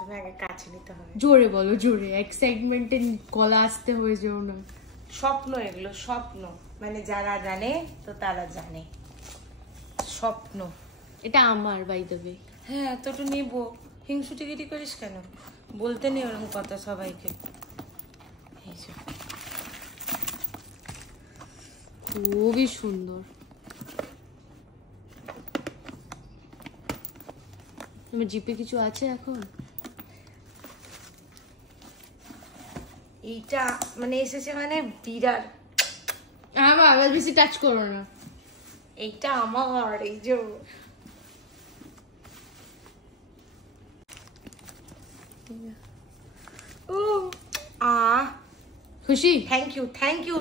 প্রথমে আগে কাছে নিতে হবে। জোরে বলো, জোরে, এক্সাইটমেন্টে গলা আসতে হয়ে যেও না। স্বপ্ন, এগুলো স্বপ্ন, মানে যারা জানে তো তারা জানে, স্বপ্ন। এটা আমার বাই দ্য ওয়ে। হ্যাঁ এতটু নেবো, হিংসুটিগিরি করিস কেন? বলতে নেই ওরকম কথা সবাইকে। খুবই সুন্দর। তোমার জিপে কিছু আছে এখন? এইটা মানে এসেছে মানে বিরাট। আমার বেশি টাচ করো না। এইটা আমার, এই যে খুশি। খুশি? Thank you, thank you.